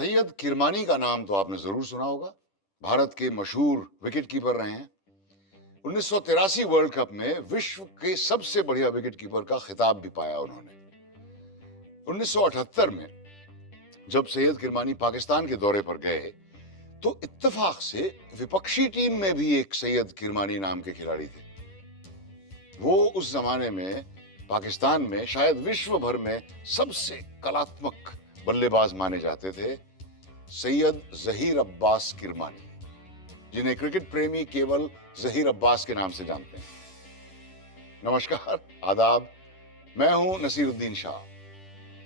सैयद किरमानी का नाम तो आपने जरूर सुना होगा। भारत के मशहूर विकेट कीपर रहे हैं। 1983 वर्ल्ड कप में विश्व के सबसे बढ़िया विकेट कीपर का खिताब भी पाया उन्होंने। 1978 में जब सैयद किरमानी पाकिस्तान के दौरे पर गए तो इत्तेफाक से विपक्षी टीम में भी एक सैयद किरमानी नाम के खिलाड़ी थे। वो उस जमाने में पाकिस्तान में शायद विश्व भर में सबसे कलात्मक बल्लेबाज माने जाते थे, सैयद जहीर अब्बास किरमानी, जिन्हें क्रिकेट प्रेमी केवल जहीर अब्बास के नाम से जानते हैं। नमस्कार, आदाब, मैं हूं नसीरुद्दीन शाह।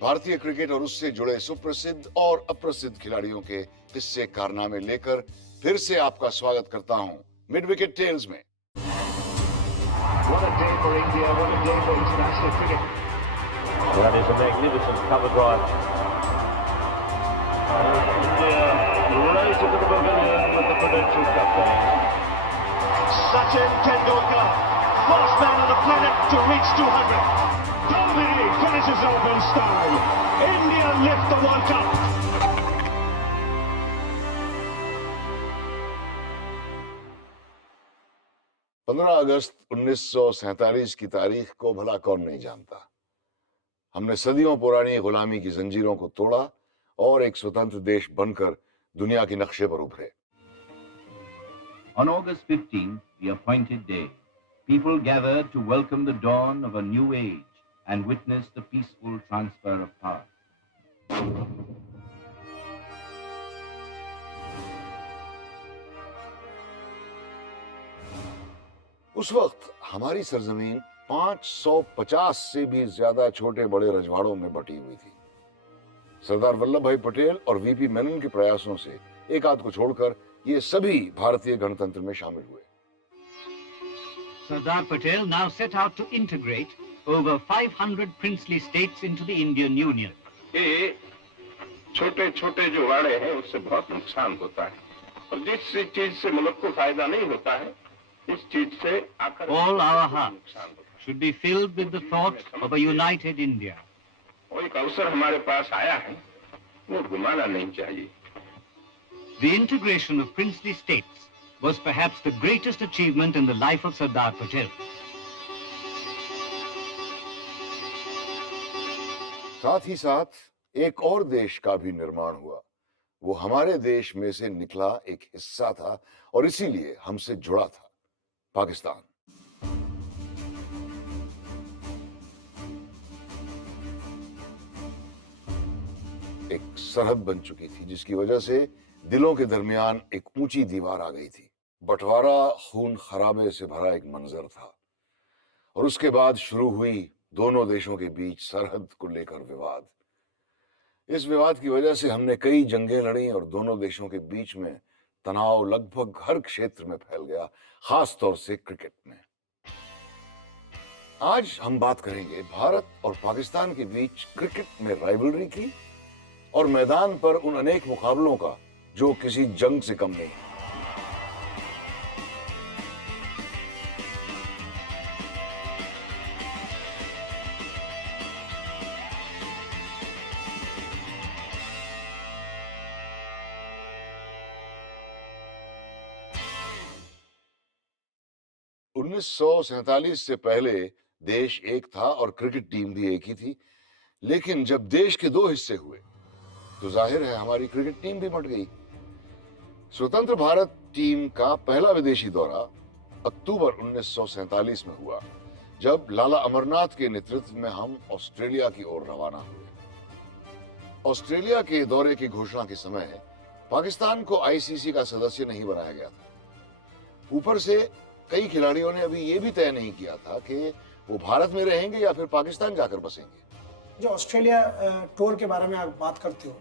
भारतीय क्रिकेट और उससे जुड़े सुप्रसिद्ध और अप्रसिद्ध खिलाड़ियों के किस्से कारनामे लेकर फिर से आपका स्वागत करता हूं मिड विकेट टेल्स में। What a day for India, what a day for international cricket. That is a magnificent cover drive. India right into the pavilion with the Prudential Cup there. Sachin Tendulkar, first man on the planet to reach 200. Dhoni finishes off in style. India lift the World Cup. अगस्त 1947 की तारीख को भला कौन नहीं जानता। हमने सदियों पुरानी गुलामी की जंजीरों को तोड़ा और एक स्वतंत्र देश बनकर दुनिया के नक्शे पर उभरे। On August 15th, the appointed day, people gathered to welcome the dawn of a new age and witness the peaceful transfer of power. उस वक्त हमारी सरजमीन 550 से भी ज्यादा छोटे बड़े रजवाड़ों में बटी हुई थी। सरदार वल्लभ भाई पटेल और वीपी मेनन के प्रयासों से एक आध को छोड़कर ये सभी भारतीय गणतंत्र में शामिल हुए। Sardar Patel now set out to integrate over 500 princely states into the Indian Union. ये छोटे छोटे जो वाड़े हैं उससे बहुत नुकसान होता है और जिस चीज से मुल्क को फायदा नहीं होता है इस चीज से आकर All our hearts should be filled with the thought of a united India. वो एक अवसर हमारे पास आया है, वो घुमाना नहीं चाहिए। The integration of princely states was perhaps the greatest achievement in the life of Sardar Patel. साथ ही साथ एक और देश का भी निर्माण हुआ। वो हमारे देश में से निकला एक हिस्सा था और इसीलिए हमसे जुड़ा था, पाकिस्तान। एक सरहद बन चुकी थी जिसकी वजह से दिलों के दरमियान एक ऊंची दीवार आ गई थी। बंटवारा खून खराबे से भरा एक मंजर था और उसके बाद शुरू हुई दोनों देशों के बीच सरहद को लेकर विवाद। इस विवाद की वजह से हमने कई जंगें लड़ी और दोनों देशों के बीच में तनाव लगभग हर क्षेत्र में फैल गया, खास तौर से क्रिकेट में। आज हम बात करेंगे भारत और पाकिस्तान के बीच क्रिकेट में राइवलरी की और मैदान पर उन अनेक मुकाबलों का जो किसी जंग से कम नहीं। 1947 से पहले देश एक था और क्रिकेट टीम भी एक ही थी, लेकिन जब देश के दो हिस्से हुए तो जाहिर है हमारी क्रिकेट टीम भी मट गई। स्वतंत्र भारत टीम का पहला विदेशी दौरा अक्टूबर 1947 में हुआ, जब लाला अमरनाथ के नेतृत्व में हम ऑस्ट्रेलिया की ओर रवाना हुए। ऑस्ट्रेलिया के दौरे की घोषणा के समय पाकिस्तान को आईसीसी का सदस्य नहीं बनाया गया था। ऊपर से कई खिलाड़ियों ने अभी ये भी तय नहीं किया था कि वो भारत में रहेंगे या फिर पाकिस्तान जाकर बसेंगे। जो ऑस्ट्रेलिया टूर के बारे में आप बात करते हो,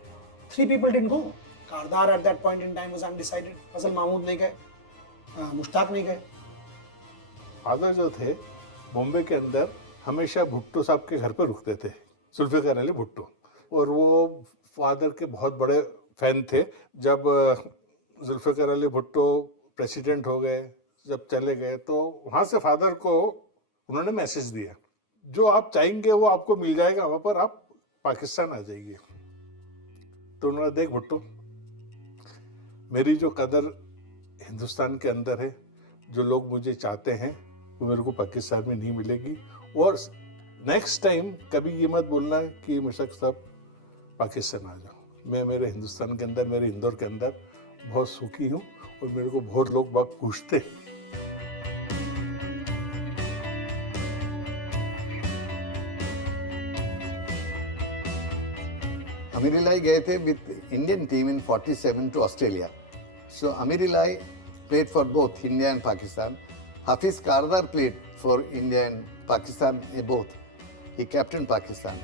3 people didn't go. Kardar at that point in time was undecided. फजल महमूद नहीं गए, मुश्ताक नहीं गए। फादर जो थे बॉम्बे के अंदर हमेशा भुट्टो साहब के घर पर रुकते थे, जुल्फिकार अली भुट्टो, और वो फादर के बहुत बड़े फैन थे। जब जुल्फिकार अली भुट्टो प्रेसिडेंट हो गए, जब चले गए, तो वहाँ से फादर को उन्होंने मैसेज दिया, जो आप चाहेंगे वो आपको मिल जाएगा, वहाँ पर आप पाकिस्तान आ जाइए। तो उन्होंने देख भुट्टो, मेरी जो कदर हिंदुस्तान के अंदर है, जो लोग मुझे चाहते हैं, वो मेरे को पाकिस्तान में नहीं मिलेगी। और नेक्स्ट टाइम कभी ये मत बोलना कि मुशक साहब पाकिस्तान आ जाओ। मैं मेरे हिंदुस्तान के अंदर, मेरे इंदौर के अंदर बहुत सुखी हूँ और मेरे को बहुत लोग बात पूछते हैं। Amirilai गए थे with Indian team in 47 to Australia. So Amirilai played for both India and Pakistan. Hafiz Kardar played for India and Pakistan both. He captained Pakistan.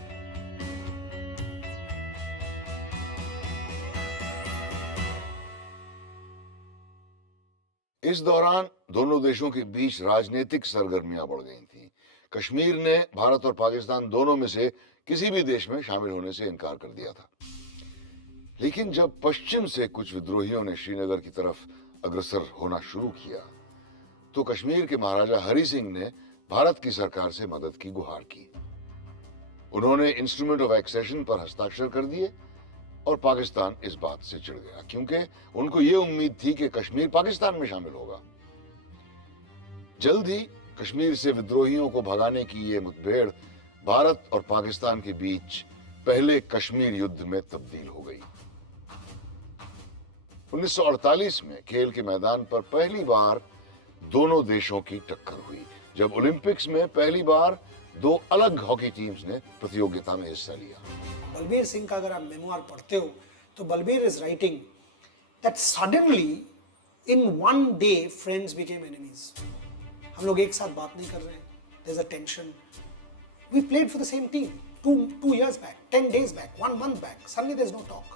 इस दौरान दोनों देशों के बीच राजनीतिक सरगर्मियां बढ़ गई थीं। कश्मीर ने भारत और पाकिस्तान दोनों में से किसी भी देश में शामिल होने से इनकार कर दिया था। लेकिन जब पश्चिम से कुछ विद्रोहियों ने श्रीनगर की तरफ अग्रसर होना शुरू किया, तो कश्मीर के महाराजा हरि सिंह ने भारत की सरकार से मदद की गुहार की। उन्होंने इंस्ट्रूमेंट ऑफ एक्सेशन पर हस्ताक्षर कर दिए और पाकिस्तान इस बात से चिढ़ गया, क्योंकि उनको यह उम्मीद थी कि कश्मीर पाकिस्तान में शामिल होगा। जल्द ही कश्मीर से विद्रोहियों को भगाने की यह मुठभेड़ भारत और पाकिस्तान के बीच पहले कश्मीर युद्ध में तब्दील हो गई। 1948 में खेल के मैदान पर पहली बार दोनों देशों की टक्कर हुई, जब ओलंपिक्स में पहली बार दो अलग हॉकी टीम्स ने प्रतियोगिता में हिस्सा लिया। बलबीर सिंह का अगर आप मेमोir पढ़ते हो तो Balbir is writing that suddenly in one day friends became enemies. हम लोग एक साथ बात नहीं कर रहे हैं, there is a tension. We played for the same team two years back, 10 days back, 1 month back. Suddenly there's no talk.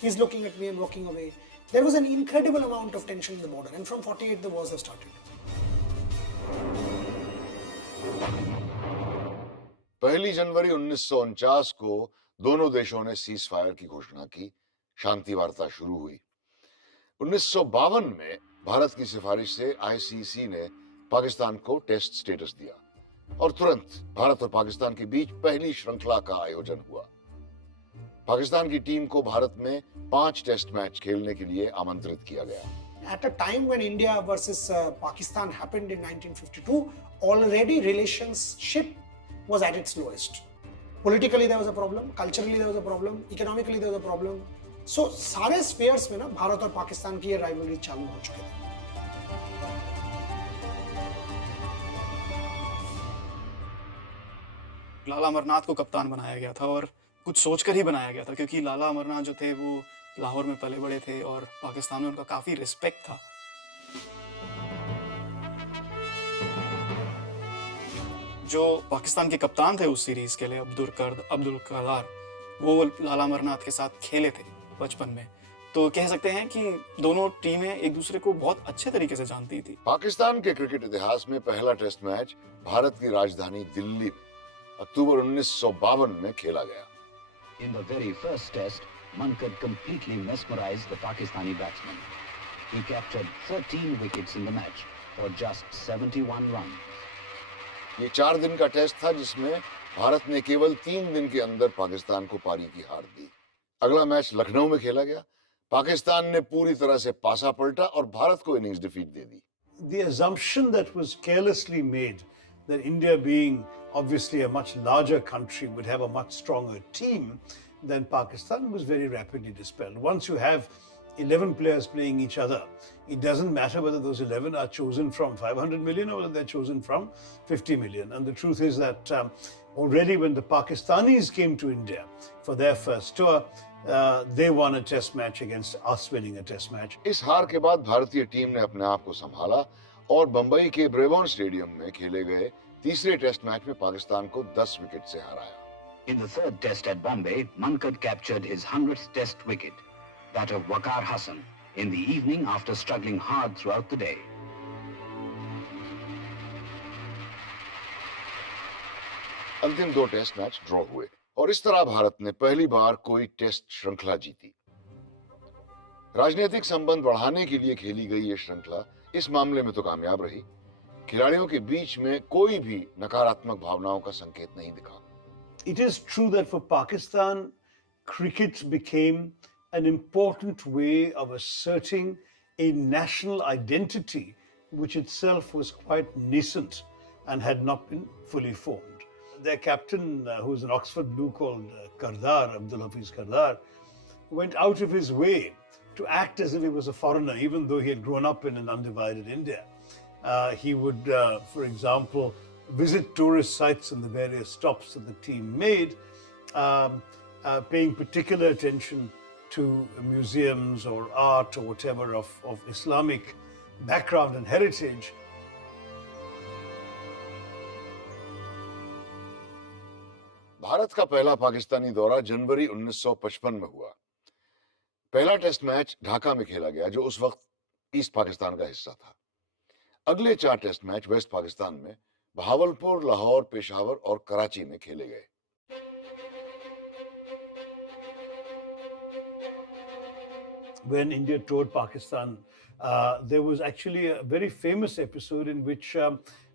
He's looking at me, I'm walking away. There was an incredible amount of tension in the border, and from 48 the wars have started. पहली जनवरी 1949 को दोनों देशों ने cease fire की घोषणा की, शांति वार्ता शुरू हुई। 1952 में भारत की सिफारिश से आईसीसी ने पाकिस्तान को टेस्ट स्टेटस दिया और तुरंत भारत और पाकिस्तान के बीच पहली श्रृंखला का आयोजन हुआ। पाकिस्तान की टीम को भारत में 5 टेस्ट मैच खेलने के लिए आमंत्रित किया गया। At a time when India versus Pakistan happened in 1952, already relationship was at its lowest. Politically there was a problem, culturally there was a problem, economically there was a problem. So सारे spheres में ना भारत और पाकिस्तान की ये rivalry चालू हो चुके थे। लाला अमरनाथ को कप्तान बनाया गया था और कुछ सोचकर ही बनाया गया था, क्योंकि लाला अमरनाथ जो थे वो लाहौर में पले बड़े थे और पाकिस्तान में उनका काफी रिस्पेक्ट था। जो पाकिस्तान के कप्तान थे उस सीरीज के लिए अब्दुल कलार, वो लाला अमरनाथ के साथ खेले थे बचपन में, तो कह सकते हैं कि दोनों टीमें एक दूसरे को बहुत अच्छे तरीके से जानती थी। पाकिस्तान के क्रिकेट इतिहास में पहला टेस्ट मैच भारत की राजधानी दिल्ली में अक्टूबर 1952 में खेला गया। In the very first test, Wicket completely mesmerized the Pakistani batsmen. He captured 13 wickets in the match for just 71 runs. ये 4 दिन का टेस्ट था जिसमें भारत ने केवल 3 दिन के अंदर पाकिस्तान को पारी की हार दी। अगला मैच लखनऊ में खेला गया। पाकिस्तान ने पूरी तरह से पासा पलटा और भारत को innings defeat they the. The assumption that was carelessly made that India, being obviously a much larger country, would have a much stronger team than Pakistan was very rapidly dispelled. Once you have 11 players playing each other, it doesn't matter whether those 11 are chosen from 500 million or whether they're chosen from 50 million. And the truth is that already when the Pakistanis came to India for their first tour, they won a test match against us winning a test match. इस हार के बाद भारतीय team ने अपने आप को संभाला और बंबई के ब्रेबॉर्न स्टेडियम में खेले गए तीसरे टेस्ट मैच में पाकिस्तान को 10 विकेट से हराया। In the third test at Bombay, Wicket captured his 100th test wicket, that of Waqar Hassan, in the evening after struggling hard throughout the day. अंतिम 2 टेस्ट मैच ड्रॉ हुए और इस तरह भारत ने पहली बार कोई टेस्ट श्रृंखला जीती। राजनीतिक संबंध बढ़ाने के लिए खेली गई ये श्रृंखला इस मामले में तो कामयाब रही। खिलाड़ियों के बीच में कोई भी नकारात्मक भावनाओं का संकेत नहीं दिखा। It is true that for Pakistan, cricket became an important way of asserting a national identity which itself was quite nascent and had not been fully formed. Their captain, who was an Oxford Blue called Kardar, Abdul Hafiz Kardar, went out of his way to act as if he was a foreigner, even though he had grown up in an undivided India. He would, for example, visit tourist sites in the various stops that the team made, paying particular attention to museums or art or whatever of Islamic background and heritage. Bharat का पहला पाकिस्तानी दौरा जनवरी 1955 में हुआ। पहला test match Dhaka में खेला गया, जो उस वक्त ईस्ट पाकिस्तान का हिस्सा था। अगले 4 टेस्ट मैच वेस्ट पाकिस्तान में बहावलपुर, लाहौर, पेशावर और कराची में खेले गए। When India toured Pakistan, there was actually a very famous episode in which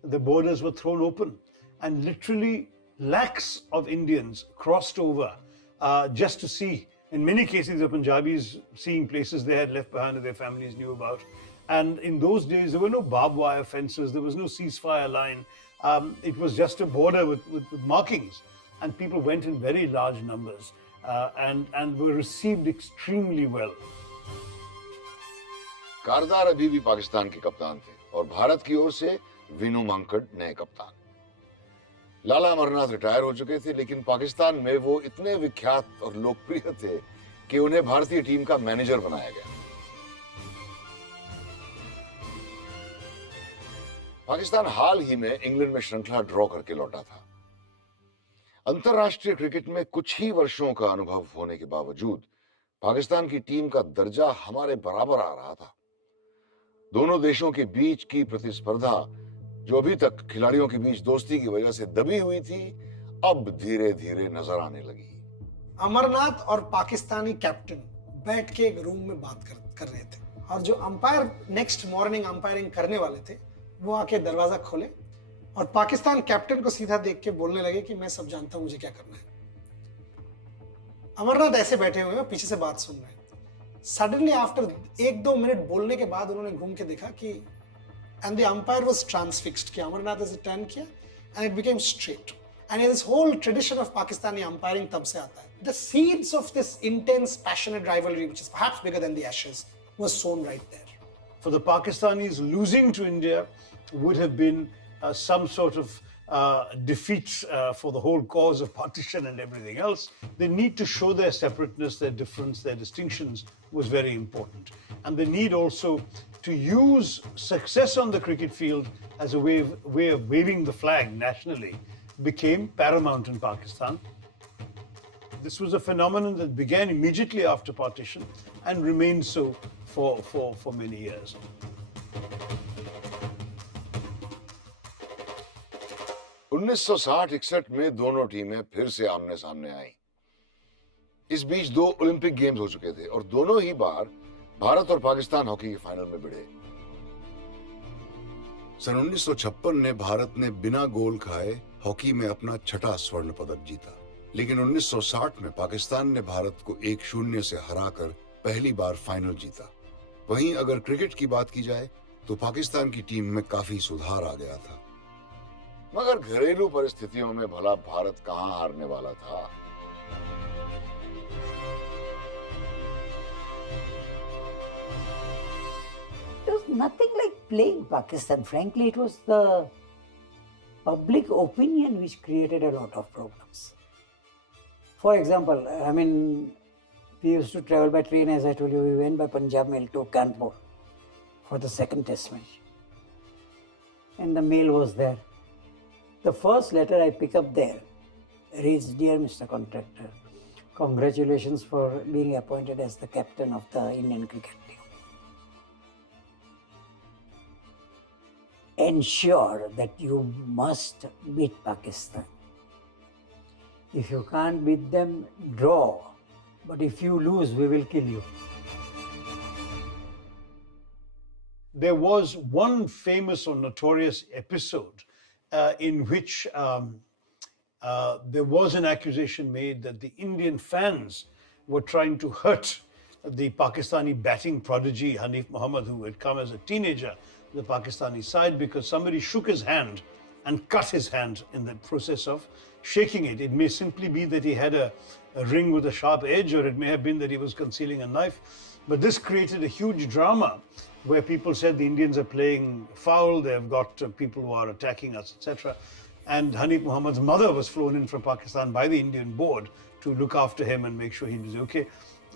the borders were thrown open and literally lakhs of Indians crossed over just to see. In many cases, the Punjabis seeing places they had left behind that their families knew about. And in those days, there were no barbed wire fences, there was no ceasefire line. It was just a border with markings. And people went in very large numbers and were received extremely well. कारदार अभी भी पाकिस्तान के कप्तान थे और भारत की ओर से विनू मांकड़ नए कप्तान। लाला अमरनाथ रिटायर हो चुके थे, लेकिन पाकिस्तान में वो इतने विख्यात और लोकप्रिय थे कि उन्हें भारतीय टीम का मैनेजर बनाया गया। पाकिस्तान हाल ही में इंग्लैंड में श्रृंखला ड्रॉ करके लौटा था। अंतरराष्ट्रीय क्रिकेट में कुछ ही वर्षों का अनुभव होने के बावजूद पाकिस्तान की टीम का दर्जा हमारे बराबर आ रहा था। दोनों देशों के बीच की प्रतिस्पर्धा, जो अभी तक खिलाड़ियों के बीच दोस्ती की वजह से दबी हुई थी, अब धीरे धीरे नजर आने लगी। अमरनाथ और पाकिस्तानी कैप्टन बैठ के एक रूम में बात कर रहे थे और जो अंपायर नेक्स्ट मॉर्निंग अंपायरिंग करने वाले थे वो आके दरवाजा खोले और पाकिस्तान कैप्टन को सीधा देख के बोलने लगे कि मैं सब जानता हूं, मुझे क्या करना है। अमरनाथ ऐसे बैठे हुए हैं, पीछे से बात सुन रहे हैं। सडनली आफ्टर 1-2 मिनट बोलने के बाद उन्होंने घूम के देखा कि and the umpire was transfixed कि अमरनाथ ऐसे टर्न किया and it became straight. And this whole tradition of Pakistani umpiring तब से आता है. The seeds of this intense, passionate rivalry, which is perhaps bigger than the Ashes, was sown right there. For the Pakistanis, losing to India would have been some sort of defeat for the whole cause of partition and everything else. The need to show their separateness, their difference, their distinctions was very important. And the need also to use success on the cricket field as a way of waving the flag nationally became paramount in Pakistan. This was a phenomenon that began immediately after partition and remained so for many years. उन्नीस 1960-61 में दोनों टीमें फिर से आमने सामने आईं। इस बीच 2 ओलंपिक गेम्स हो चुके थे और दोनों ही बार भारत और पाकिस्तान हॉकी के फाइनल में भिड़े। सन 1956 में भारत ने बिना गोल खाए हॉकी में अपना 6ठा स्वर्ण पदक जीता, लेकिन 1960 में पाकिस्तान ने भारत को 1-0 से हराकर पहली बार फाइनल जीता। वहीं अगर क्रिकेट की बात की जाए तो पाकिस्तान की टीम में काफी सुधार आ गया था, मगर घरेलू परिस्थितियों में भला भारत कहां हारने वाला था। It was nothing like playing Pakistan. Frankly, it was the public opinion which created a lot of problems. For example, I mean, we used to travel by train, as I told you. We went by Punjab Mail to Kanpur for the second test match. And the mail was there. The first letter I pick up there reads, "Dear Mr. Contractor, congratulations for being appointed as the captain of the Indian cricket team. Ensure that you must beat Pakistan. If you can't beat them, draw. But if you lose, we will kill you." There was one famous or notorious episode in which there was an accusation made that the Indian fans were trying to hurt the Pakistani batting prodigy Hanif Mohammad, who had come as a teenager to the Pakistani side because somebody shook his hand and cut his hand in the process of shaking it. It may simply be that he had a ring with a sharp edge, or it may have been that he was concealing a knife. But this created a huge drama where people said the Indians are playing foul, they've got people who are attacking us, etc. And Hanif Mohammad's mother was flown in from Pakistan by the Indian board to look after him and make sure he was okay.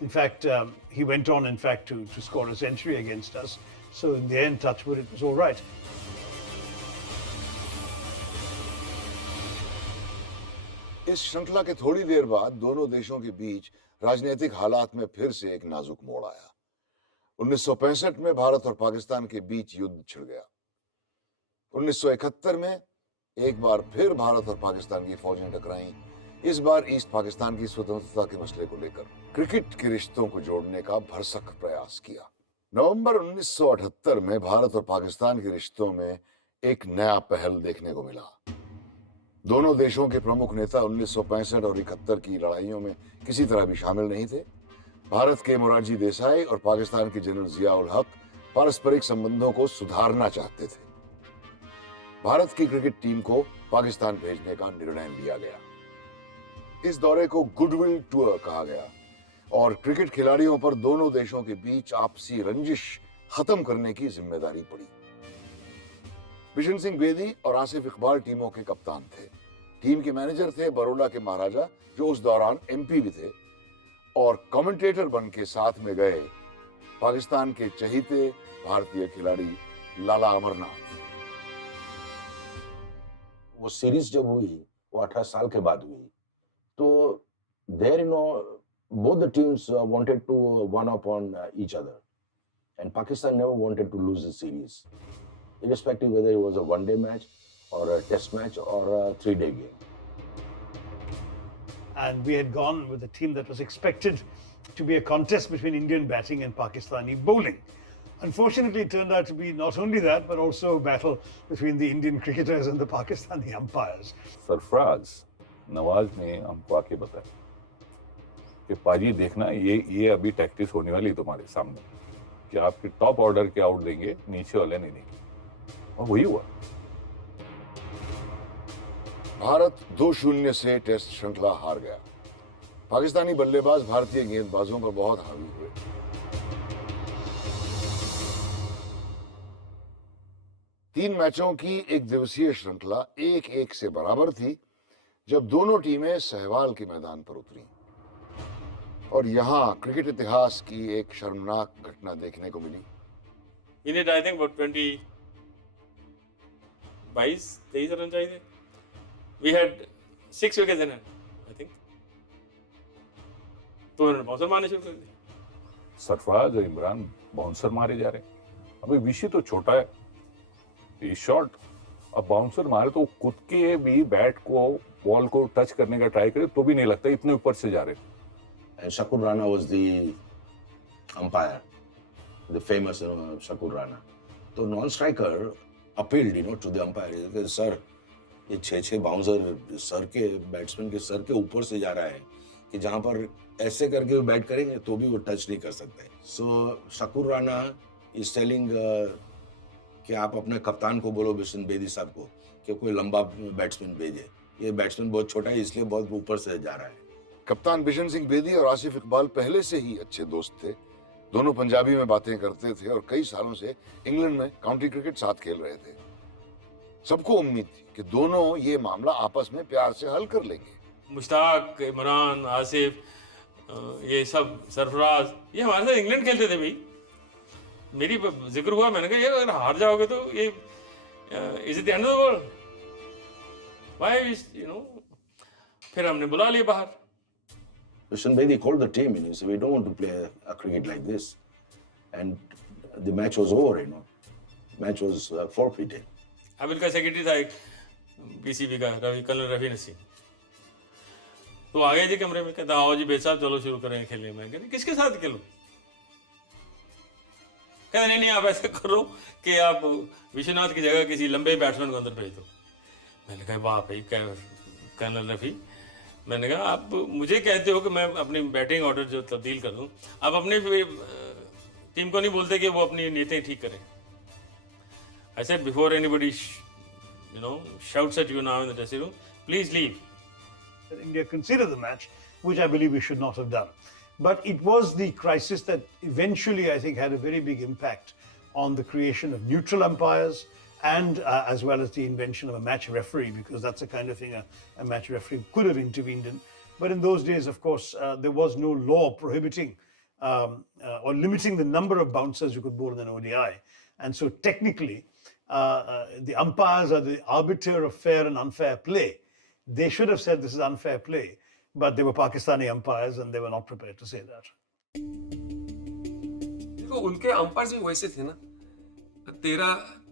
In fact, he went on, in fact, to score a century against us. So in the end, touch wood, it was all right. इस श्रृंखला के थोड़ी देर बाद दोनों देशों के बीच राजनीतिक हालात में फिर से एक नाजुक मोड़ आया। 1965 में भारत और पाकिस्तान के बीच युद्ध छिड़ गया। 1971 में एक बार फिर भारत और पाकिस्तान की फौजें टकराईं, इस बार ईस्ट पाकिस्तान की स्वतंत्रता के मसले को लेकर क्रिकेट के रिश्तों को जोड़ने का भरसक प्रयास किया। नवंबर 1978 में भारत और पाकिस्तान के रिश्तों में एक नया पहल देखने को मिला। दोनों देशों के प्रमुख नेता 1965 और 71 की लड़ाइयों में किसी तरह भी शामिल नहीं थे। भारत के मोरारजी देसाई और पाकिस्तान के जनरल जिया उल हक पारस्परिक संबंधों को सुधारना चाहते थे। भारत की क्रिकेट टीम को पाकिस्तान भेजने का निर्णय लिया गया। इस दौरे को गुडविल टूर कहा गया और क्रिकेट खिलाड़ियों पर दोनों देशों के बीच आपसी रंजिश खत्म करने की जिम्मेदारी पड़ी। बिशन सिंह बेदी और आसिफ इकबाल टीमों के कप्तान थे। टीम के मैनेजर थे बरोला के महाराजा, जो उस दौरान एमपी भी थे, और कमेंटेटर बन के साथ में गए पाकिस्तान के चहीते भारतीय खिलाड़ी लाला अमरनाथ। वो सीरीज जब हुई वो 18 साल के बाद हुई, तो there both the teams wanted to one up on each other, and Pakistan never wanted to lose the series, irrespective whether it was a one-day match or a test match or a three-day game. And we had gone with a team that was expected to be a contest between Indian batting and Pakistani bowling. Unfortunately, it turned out to be not only that, but also a battle between the Indian cricketers and the Pakistani umpires. Sarfaraz Nawaz ने हमको आके बताया कि पाजी देखना, ये अभी tactics होने वाली है तुम्हारे सामने कि आपके टॉप ऑर्डर के आउट देंगे, नीचे वाले नहीं देंगे, और वही हुआ। भारत 2-0 से टेस्ट श्रृंखला हार गया। पाकिस्तानी बल्लेबाज भारतीय गेंदबाजों पर बहुत हावी हुए। तीन मैचों की एक दिवसीय श्रृंखला 1-1 से बराबर थी जब दोनों टीमें सहवाल के मैदान पर उतरी, और यहाँ क्रिकेट इतिहास की एक शर्मनाक घटना देखने को मिली। We need, I think, about 22-23 run चाहिए थे। We had 6 wickets in hand, I think. तो उन्होंने बाउंसर मारने शुरू कर दिए। सरफराज और इमरान बाउंसर मारे जा रहे हैं। अभी विशी तो छोटा है, ये शॉट अब बाउंसर मारे तो खुद के भी बैट को बॉल को टच करने का ट्राई करे तो भी नहीं लगता, इतने ऊपर से जा रहे। And Shakur Rana was the umpire, the famous Shakur Rana. So non-striker appealed, to the umpire. He said, "Sir, ये 6 बाउंसर सर के बैट्समैन के सर के ऊपर से जा रहा है कि जहां पर ऐसे करके वो बैट करेंगे तो भी वो टच नहीं कर सकते." So Shakur Rana is telling कि आप अपने कप्तान को बोलो, बिशन बेदी साहब को, कि कोई लंबा बैट्समैन भेजे, ये बैट्समैन बहुत छोटा है इसलिए बहुत ऊपर से जा रहा है। कप्तान बिशन सिंह बेदी और आसिफ इकबाल पहले से ही अच्छे दोस्त थे। दोनों पंजाबी में बातें करते थे और कई सालों से इंग्लैंड में काउंटी क्रिकेट साथ खेल रहे थे। सबको उम्मीद थी कि दोनों ये मामला आपस में प्यार से हल कर लेंगे। मुश्ताक, इमरान, आसिफ, ये सब, सरफराज, ये हमारे साथ इंग्लैंड खेलते थे भाई। मेरी जिक्र हुआ, मैंने कहा ये अगर हार जाओगे तो ये is it the end of the world, why, फिर हमने बुला लिया बाहर। Bishan Bedi called the team and he said, "We don't want to play a cricket like this." And the match was over, Match was forfeited. अबिल का secretary था एक PCB का, colonel Rafi Naseem, तो आ गए जी कमरे में, कहता आओ जी बेद साहब चलो शुरू करें खेलने। मैं कहते किसके साथ खेलो? कहते नहीं आप ऐसा करो कि आप विश्वनाथ की जगह किसी लंबे बैट्समैन को अंदर भेज दो। मैंने कहा वाह भाई कर्नल रफी, मैंने कहा आप मुझे कहते हो कि मैं अपनी बैटिंग ऑर्डर जो तब्दील कर दूं, आप अपने टीम को नहीं बोलते कि वो अपनी नीतियां ठीक करें. I said before anybody shouts at you now in the dressing room, please leave. India conceded the match, which I believe we should not have done. But it was the crisis that eventually, I think, had a very big impact on the creation of neutral umpires and as well as the invention of a match referee, because that's the kind of thing a match referee could have intervened in. But in those days, of course, there was no law prohibiting or limiting the number of bouncers you could bowl in an ODI. And so technically, the umpires are the arbiter of fair and unfair play. They should have said this is unfair play, but they were Pakistani umpires and they were not prepared to say that. देखो उनके umpires भी वैसे थे ना,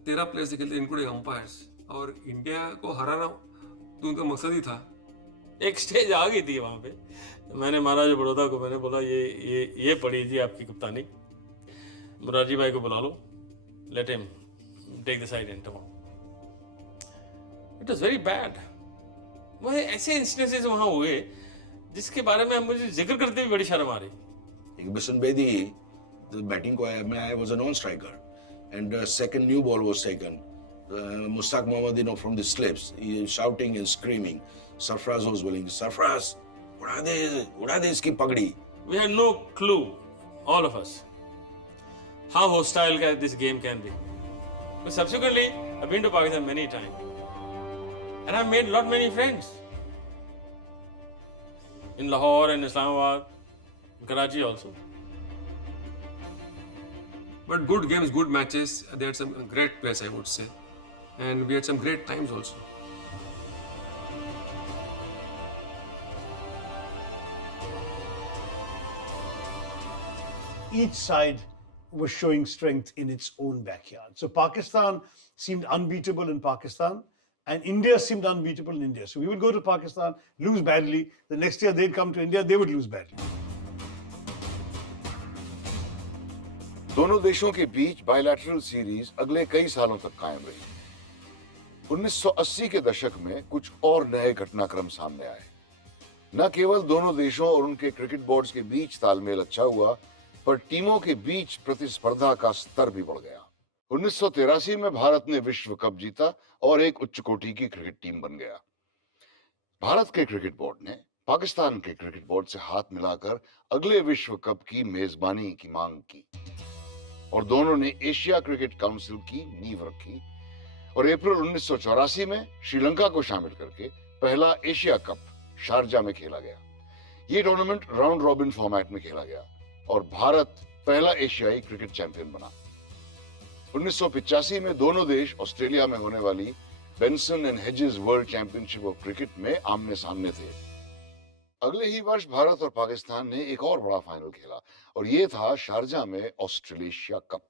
13 players से खेलते including umpires, और India को हराना तो उनका मकसद ही था. एक स्टेज आ गई थी वहां पे, मैंने महाराजा बड़ौदा को मैंने बोला ये पड़ी जी आपकी कप्तानी, मुरारजी भाई को बुला लो, let him take the side and turn. It was very bad. वो ऐसे इंस्टेंसेस वहां हुए जिसके बारे में मुझे जिक्र करते भी बड़ी शर्म आ रही. बिशन बेदी बैटिंग को आया, मैं I was a non striker and second new ball was taken. Mustaq Mohammad, from the slips, he shouting and screaming. Sarfraz was willing. Sarfraz, उड़ा दे इसकी पगड़ी. We had no clue, all of us, how hostile this game can be. But subsequently, I've been to Pakistan many times, and I've made many friends in Lahore and Islamabad, Karachi also. But good games, good matches. They had some great players, I would say, and we had some great times also. Each side was showing strength in its own backyard. So Pakistan seemed unbeatable in Pakistan, and India seemed unbeatable in India. So we would go to Pakistan, lose badly. The next year they'd come to India, they would lose badly. दोनों देशों के बीच bilateral series अगले कई सालों तक कायम रही. 1980 के दशक में कुछ और नए घटनाक्रम सामने आए. न केवल दोनों देशों और उनके क्रिकेट बोर्ड्स के बीच तालमेल अच्छा हुआ, पर टीमों के बीच प्रतिस्पर्धा का स्तर भी बढ़ गया. 1983 में भारत ने विश्व कप जीता और एक उच्च कोटि की क्रिकेट टीम बन गया. भारत के क्रिकेट बोर्ड ने पाकिस्तान के क्रिकेट बोर्ड से हाथ मिलाकर अगले विश्व कप की मेजबानी की मांग की और दोनों ने एशिया क्रिकेट काउंसिल की नींव रखी. और अप्रैल 1984 में श्रीलंका को शामिल करके पहला एशिया कप शारजा में खेला गया. ये टूर्नामेंट राउंड रॉबिन फॉर्मेट में खेला गया और भारत पहला एशियाई क्रिकेट चैंपियन बना. 1985 में दोनों देश ऑस्ट्रेलिया में होने वाली Benson and hedges world championship of cricket में आमने सामने थे. अगले ही वर्ष भारत और पाकिस्तान ने एक और बड़ा फाइनल खेला और ये था शारजा में ऑस्ट्रेलेशिया कप.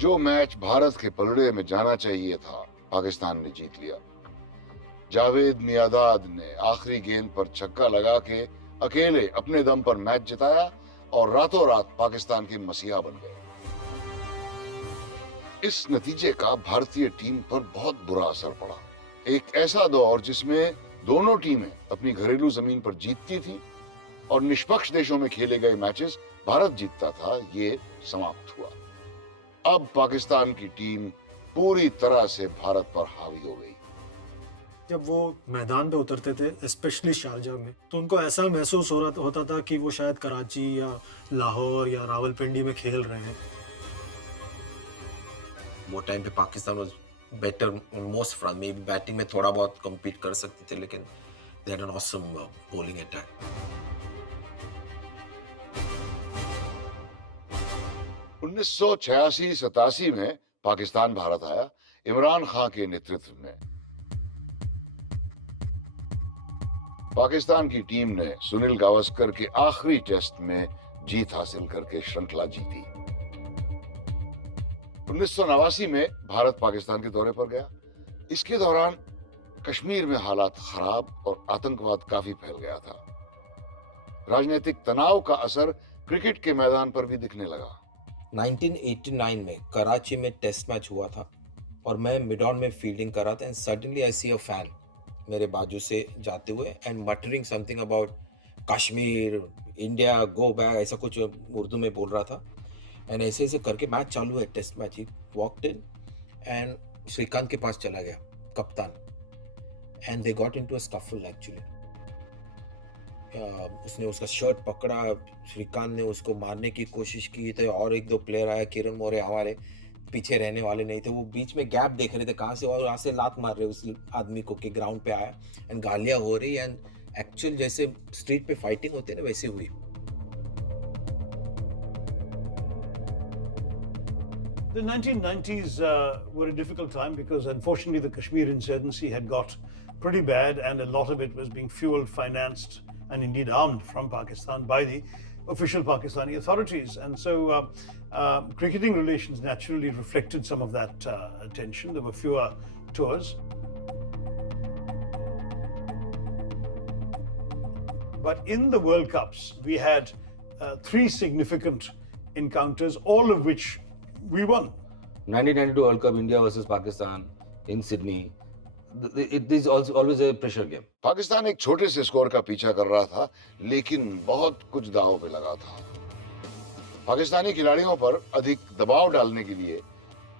जो मैच भारत के पलड़े में जाना चाहिए था, पाकिस्तान ने जीत लिया. जावेद मियादाद ने आखिरी गेंद पर छक्का लगा के अकेले अपने दम पर मैच जिताया और रातों रात पाकिस्तान के मसीहा बन गए. इस नतीजे का भारतीय टीम पर बहुत बुरा असर पड़ा. एक ऐसा दौर जिसमें दोनों टीमें अपनी घरेलू जमीन पर जीतती थी और निष्पक्ष देशों में खेले गए मैचेस भारत जीतता था, ये समाप्त हुआ. अब पाकिस्तान की टीम पूरी तरह से भारत पर हावी हो गई. जब वो मैदान पे उतरते थे, स्पेशली शारजा में, तो उनको ऐसा महसूस होता था कि वो शायद कराची या लाहौर या रावलपिंडी में खेल रहे हैं. वो टाइम पे Pakistan was better on most front में, बैटिंग में थोड़ा बहुत कम्पीट कर सकते थे, लेकिन they had an awesome bowling attack. उन्नीस 1986-87 में पाकिस्तान भारत आया इमरान खान के नेतृत्व में. पाकिस्तान की टीम ने सुनील गावस्कर के आखिरी टेस्ट में जीत हासिल करके श्रृंखला जीती. 1989 में भारत पाकिस्तान के दौरे पर गया. इसके दौरान कश्मीर में हालात खराब और आतंकवाद काफी फैल गया था. राजनीतिक तनाव का असर क्रिकेट के मैदान पर भी दिखने लगा. 1989 में कराची में टेस्ट मैच हुआ था और मैं मिड ऑन में फील्डिंग कर रहा था and suddenly I see a fan मेरे बाजू से जाते हुए and muttering something about Kashmir India go back, ऐसा कुछ उर्दू में बोल रहा था। एंड ऐसे ऐसे करके मैच चालू है, test match. He walked in and Srikanth के पास चला गया, कप्तान, and they got into a scuffle actually. उसने उसका शर्ट पकड़ा, श्रीकांत ने उसको मारने की कोशिश की, तो और एक दो प्लेयर आए, किरण मोरे हमारे पीछे रहने वाले नहीं थे, वो बीच में गैप देख रहे थे कहाँ से, और यहाँ से लात मार रहे उस आदमी को कि ग्राउंड पे आया, एंड गालियाँ हो रही, एंड एक्चुअल जैसे स्ट्रीट पे फाइटिंग होती है ना वैसे हुई। The 1990s were a difficult time because unfortunately the Kashmir insurgency had got pretty bad, and a lot of it was being fueled, financed and indeed armed from Pakistan by the official Pakistani authorities. And so cricketing relations naturally reflected some of that tension. There were fewer tours. But in the World Cups, we had 3 significant encounters, all of which we won. 1992 World Cup, India versus Pakistan in Sydney. It is also always a pressure game. Pakistan एक छोटे से score का पीछा कर रहा था, लेकिन बहुत कुछ दांव पे लगा था। पाकिस्तानी खिलाड़ियों पर अधिक दबाव डालने के लिए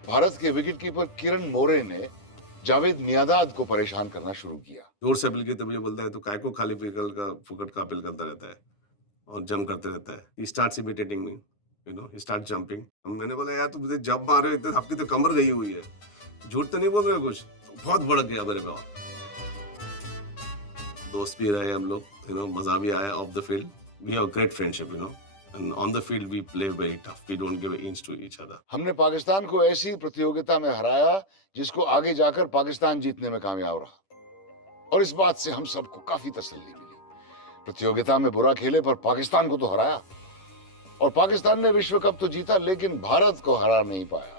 भारत के विकेटकीपर किरण मोरे ने जावेद मियांदाद को परेशान करना शुरू किया। जोर से अपील की तो मुझे बोलता है तो काय को खाली फुकट का अपील करता रहता है और जंप करते रहता है। He starts imitating me, you know, he starts jumping. मैंने बोला यार तू मुझे जंप मार रहे हो, आपकी तो कमर गई हुई है, झूठ तो नहीं बोल रहे कुछ। बहुत भड़क गया मेरे पे, दोस्त भी रहे हम लोग, you know, मजा भी आया of the field. We have a great friendship, you know, and on the field we play very tough. We don't give an inch to each other. हमने पाकिस्तान को ऐसी प्रतियोगिता में हराया जिसको आगे जाकर पाकिस्तान जीतने में कामयाब रहा, और इस बात से हम सबको काफी तसल्ली मिली। प्रतियोगिता में बुरा खेले पर पाकिस्तान को तो हराया, और पाकिस्तान ने विश्व कप तो जीता, लेकिन भारत को हरा नहीं पाया।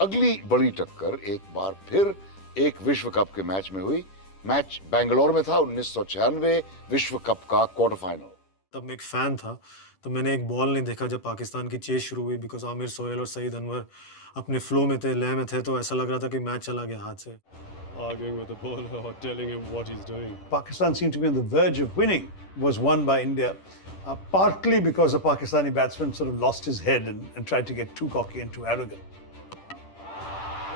अगली बड़ी टक्कर एक बार फिर एक विश्व कप के मैच में हुई। मैच बेंगलोर में था, 1996 विश्व कप का क्वार्टर फाइनल। तब मैं एक फैन था, तो मैंने एक बॉल नहीं देखा जब पाकिस्तान की चेस शुरू हुई, बिकॉज आमिर सोहेल और सईद अनवर अपने फ्लो में थे, लय में थे, तो ऐसा लग रहा था कि मैच चला गया हाथ से। Arguing with the bowler or telling him what he's doing. Pakistan seemed to be on the verge of winning, was won by India, partly because a Pakistani batsman sort of lost his head and tried to get too cocky and too arrogant.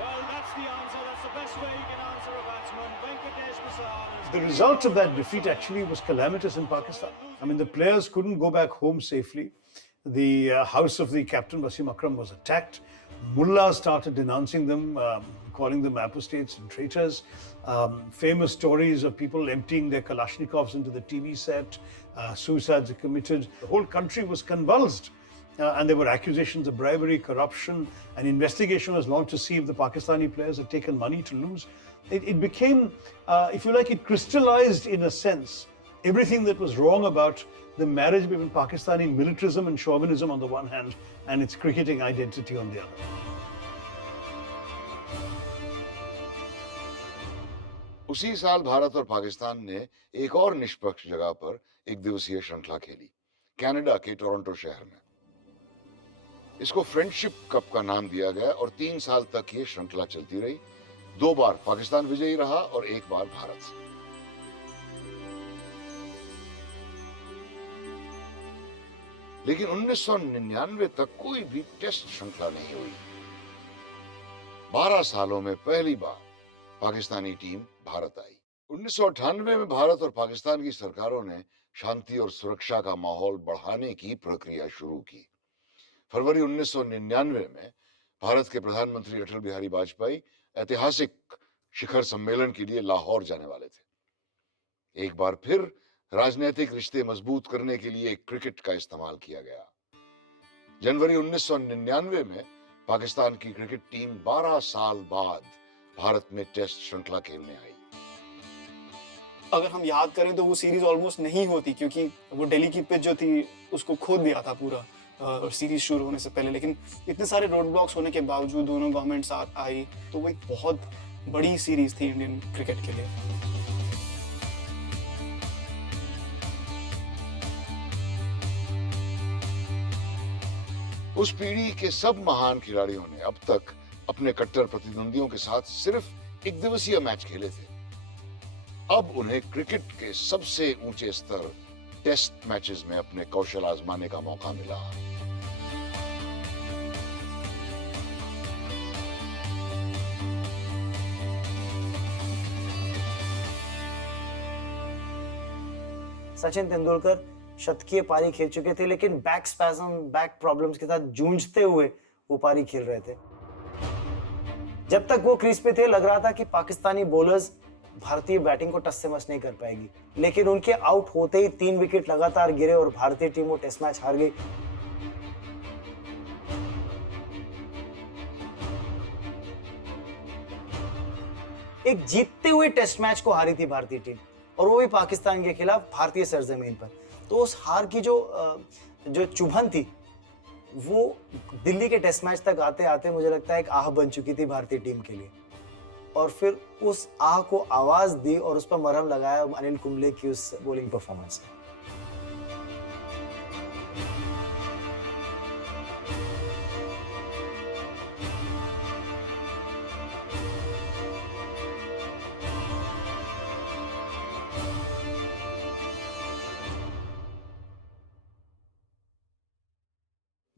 Well, that's the answer. That's the best way you can answer a batsman. Venkatesh Prasad. The result of that defeat actually was calamitous in Pakistan. I mean, the players couldn't go back home safely. The house of the captain, Wasim Akram, was attacked. Mullahs started denouncing them, calling them apostates and traitors. Famous stories of people emptying their Kalashnikovs into the TV set. Suicides are committed. The whole country was convulsed. And there were accusations of bribery, corruption. An investigation was launched to see if the Pakistani players had taken money to lose. It became, if you like, it crystallized in a sense everything that was wrong about the marriage between Pakistani militarism and chauvinism on the one hand and its cricketing identity on the other. उसी साल भारत और पाकिस्तान ने एक और निष्पक्ष जगह पर एक दिवसीय श्रृंखला खेली, कनाडा के टोरंटो शहर में। इसको फ्रेंडशिप कप का नाम दिया गया और 3 साल तक ये श्रृंखला चलती रही। 2 बार पाकिस्तान विजयी रहा और 1 बार भारत। लेकिन 1999 तक कोई भी टेस्ट श्रृंखला नहीं हुई। 12 सालों में पहली बार पाकिस्तानी टीम भारत आई। 1998 में भारत और पाकिस्तान की सरकारों ने शांति और सुरक्षा का माहौल बढ़ाने की प्रक्रिया शुरू की। फरवरी 1999 में भारत के प्रधानमंत्री अटल बिहारी वाजपेयी ऐतिहासिक शिखर सम्मेलन के लिए लाहौर जाने वाले थे। एक बार फिर राजनीतिक रिश्ते मजबूत करने के लिए क्रिकेट का इस्तेमाल किया गया। जनवरी 1999 में पाकिस्तान की क्रिकेट टीम 12 साल बाद भारत में टेस्ट श्रृंखला खेलने आई। अगर हम याद करें तो वो सीरीज ऑलमोस्ट नहीं होती, क्योंकि वो दिल्ली की पिच जो थी उसको खोद दिया था पूरा सीरीज शुरू होने से पहले। लेकिन इतने सारे रोड ब्लॉक्स होने के बावजूद दोनों गवर्नमेंट साथ आई, तो वो एक बहुत बड़ी सीरीज थी इंडियन क्रिकेट के लिए। उस पीढ़ी के सब महान खिलाड़ियों ने अब तक अपने कट्टर प्रतिद्वंदियों के साथ सिर्फ एक दिवसीय मैच खेले थे। अब उन्हें क्रिकेट के सबसे ऊंचे स्तर टेस्ट मैचेस में अपने कौशल आजमाने का मौका मिला। सचिन तेंदुलकर शतकीय पारी खेल चुके थे, लेकिन बैक स्पैज्म, बैक प्रॉब्लम्स के साथ जूझते हुए वो पारी खेल रहे थे। जब तक वो क्रीज पे थे लग रहा था कि पाकिस्तानी बॉलर्स भारतीय बैटिंग को टस से मस नहीं कर पाएगी, लेकिन उनके आउट होते ही 3 विकेट लगातार गिरे और भारतीय टीम वो टेस्ट मैच हार गई। एक जीतते हुए टेस्ट मैच को हारी थी भारतीय टीम, और वो भी पाकिस्तान के खिलाफ भारतीय सरजमीन पर। तो उस हार की जो चुभन थी वो दिल्ली के टेस्ट मैच तक आते आते मुझे लगता है एक आह बन चुकी थी भारतीय टीम के लिए, और फिर उस आह को आवाज दी और उस पर मरहम लगाया अनिल कुंबले की उस बॉलिंग परफॉर्मेंस ने।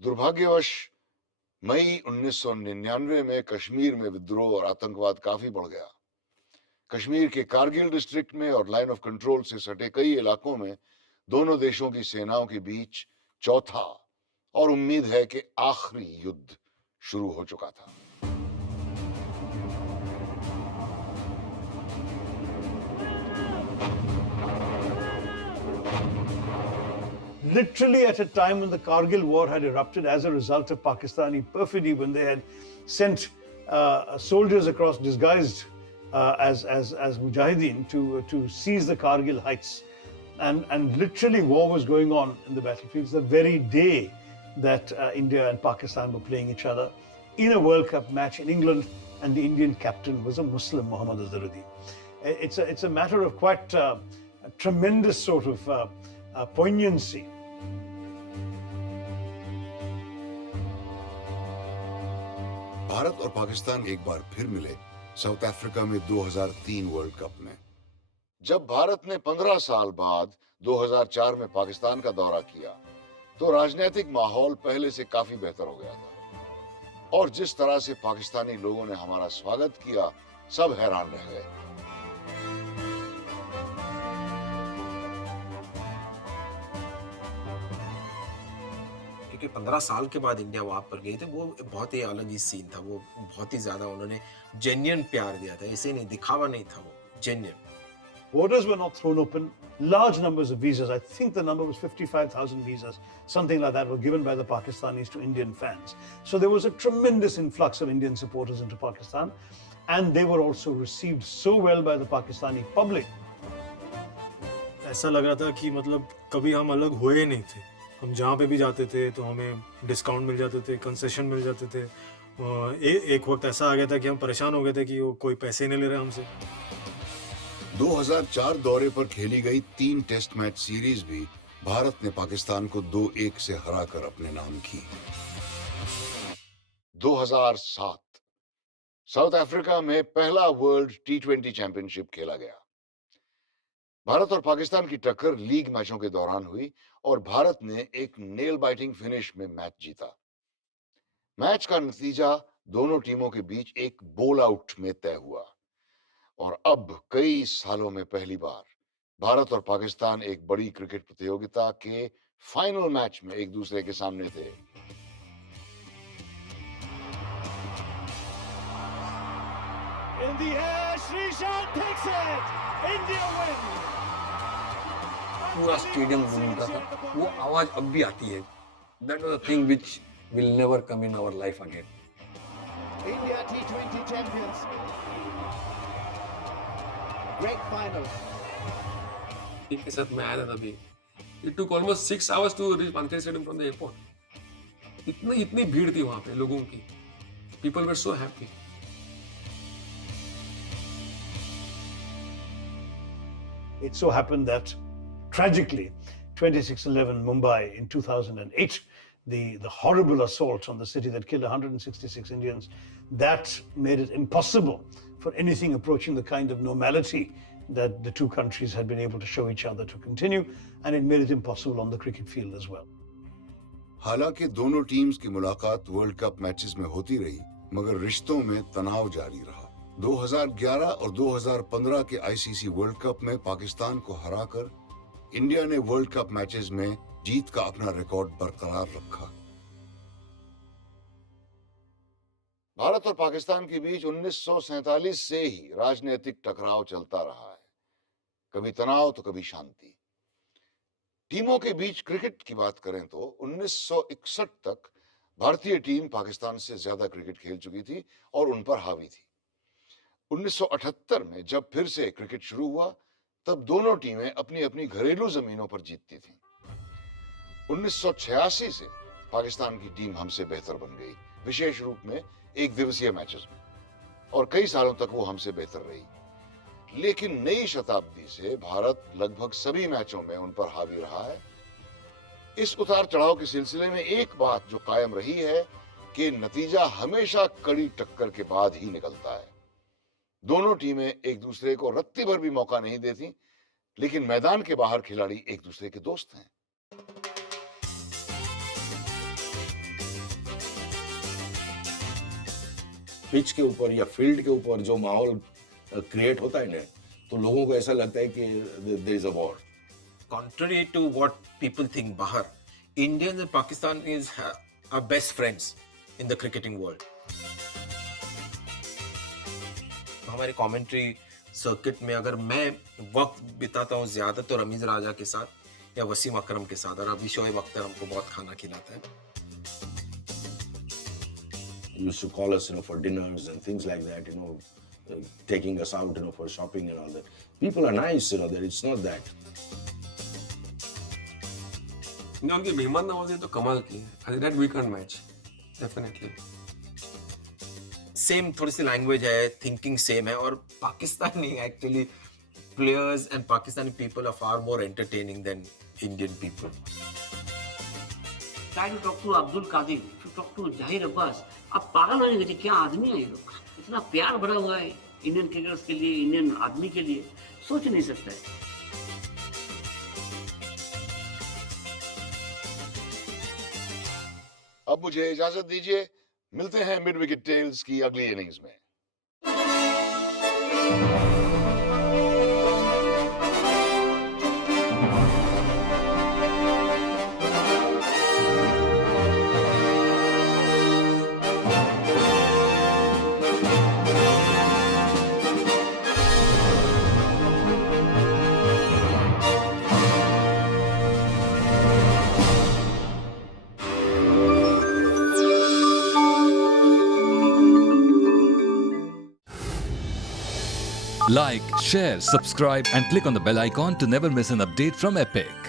दुर्भाग्यवश मई 1999 में कश्मीर में विद्रोह और आतंकवाद काफी बढ़ गया। कश्मीर के कारगिल डिस्ट्रिक्ट में और लाइन ऑफ कंट्रोल से सटे कई इलाकों में दोनों देशों की सेनाओं के बीच चौथा और उम्मीद है कि आखिरी युद्ध शुरू हो चुका था। Literally at a time when the Kargil war had erupted as a result of Pakistani perfidy, when they had sent soldiers across disguised as mujahideen to seize the Kargil heights, and literally war was going on in the battlefields the very day that India and Pakistan were playing each other in a World Cup match in England, and the Indian captain was a Muslim, Muhammad Azharuddin. It's a matter of quite a tremendous sort of poignancy. Bharat और पाकिस्तान एक बार फिर मिले south Africa में 2003 world cup में। जब भारत ने 15 साल बाद 2004 में पाकिस्तान का दौरा किया तो राजनीतिक माहौल पहले से काफी बेहतर हो गया था, और जिस तरह से पाकिस्तानी लोगों ने हमारा स्वागत किया सब हैरान रह गए। क्योंकि 15 साल के बाद इंडिया वहां पर गई थी, वो बहुत ही अलग ही सीन था। वो बहुत ही ज्यादा उन्होंने जेन्युइन प्यार दिया था, ऐसे नहीं दिखावा नहीं था, वो genuine. Borders were not thrown open. Large numbers of visas, I think the number was 55,000 visas, something like that, were given by the Pakistanis to Indian fans. So there was a tremendous influx of Indian supporters into Pakistan, and they were also received so well by the Pakistani public. ऐसा लग रहा था कि मतलब कभी हम अलग हुए नहीं थे। हम जहाँ पे भी जाते थे तो हमें डिस्काउंट मिल जाते थे, कंसेशन मिल जाते थे। एक वक्त ऐसा आ गया था कि हम परेशान हो गए थे कि वो कोई पैसे नहीं ले रहे हमसे। 2004 दौरे पर खेली गई 3 टेस्ट मैच सीरीज भी भारत ने पाकिस्तान को 2-1 से हराकर अपने नाम की। 2007 साउथ अफ्रीका में पहला वर्ल्ड T20 चैंपियनशिप खेला गया। भारत और पाकिस्तान की टक्कर लीग मैचों के दौरान हुई और भारत ने एक नेल बाइटिंग फिनिश में मैच जीता। मैच का नतीजा दोनों टीमों के बीच एक बॉल आउट में तय हुआ, और अब कई सालों में पहली बार भारत और पाकिस्तान एक बड़ी क्रिकेट प्रतियोगिता के फाइनल मैच में एक दूसरे के सामने थे। In the air, Srishan takes it. India win. पूरा स्टेडियम घूम रहा था, वो आवाज अब भी आती है। That was a thing which will never come in our life again. India T20 champions. Great final. के साथ मैं आया था तभी। It took almost 6 hours to reach Wankhede Stadium from the airport. इतनी भीड़ थी वहाँ पे लोगों की। People were so happy. It so happened that, tragically, 26/11 Mumbai in 2008, the horrible assault on the city that killed 166 Indians, that made it impossible for anything approaching the kind of normality that the two countries had been able to show each other to continue, and it made it impossible on the cricket field as well. हालांकि दोनों teams की मुलाकात world cup matches में होती रही, मगर रिश्तों में तनाव जारी रहा। 2011 और 2015 के आईसीसी वर्ल्ड कप में पाकिस्तान को हराकर इंडिया ने वर्ल्ड कप मैचेस में जीत का अपना रिकॉर्ड बरकरार रखा। भारत और पाकिस्तान के बीच 1947 से ही राजनीतिक टकराव चलता रहा है, कभी तनाव तो कभी शांति। टीमों के बीच क्रिकेट की बात करें तो 1961 तक भारतीय टीम पाकिस्तान से ज्यादा क्रिकेट खेल चुकी थी और उन पर हावी थी। 1978 में जब फिर से क्रिकेट शुरू हुआ, तब दोनों टीमें अपनी अपनी घरेलू जमीनों पर जीतती थीं। 1986 से पाकिस्तान की टीम हमसे बेहतर बन गई, विशेष रूप में एक दिवसीय मैचेस में, और कई सालों तक वो हमसे बेहतर रही। लेकिन नई शताब्दी से भारत लगभग सभी मैचों में उन पर हावी रहा है। इस उतार चढ़ाव के सिलसिले में एक बात जो कायम रही है कि नतीजा हमेशा कड़ी टक्कर के बाद ही निकलता है। दोनों टीमें एक दूसरे को रत्ती भर भी मौका नहीं देती, लेकिन मैदान के बाहर खिलाड़ी एक दूसरे के दोस्त हैं। पिच के ऊपर या फील्ड के ऊपर जो माहौल क्रिएट होता है ना, तो लोगों को ऐसा लगता है कि there is a war. Contrary to what people think bahar, Indians and Pakistanis are best friends in the cricketing world. हमारे कमेंट्री सर्किट में अगर मैं वक्त बिताता हूँ ज्यादा तो रमीज राजा के साथ या वसीम अकरम के साथ, और अभी शोएब अख्तर हमको बहुत खाना खिलाता है। Used to call us, for dinners and things like that, taking us out, for shopping and all that. People are nice, there. It's not that. उनकी मेहमान नवाजी तो कमाल की है। That weekend match, definitely. Same थोड़ी सी लैंग्वेज है, थिंकिंग सेम है, और Pakistani actually players and Pakistani people are far more entertaining than Indian people. Try to talk to Abdul Qadir, to talk to Zaheer Abbas, आप पागल हो जाएंगे, क्या आदमी है ये लोग। इतना प्यार भरा हुआ है इंडियन क्रिकेटर्स के लिए, इंडियन आदमी के लिए, सोच नहीं सकता है। अब मुझे इजाजत दीजिए, मिलते हैं मिड विकेट टेल्स की अगली इनिंग्स में। Like, share, subscribe and click on the bell icon to never miss an update from Epic.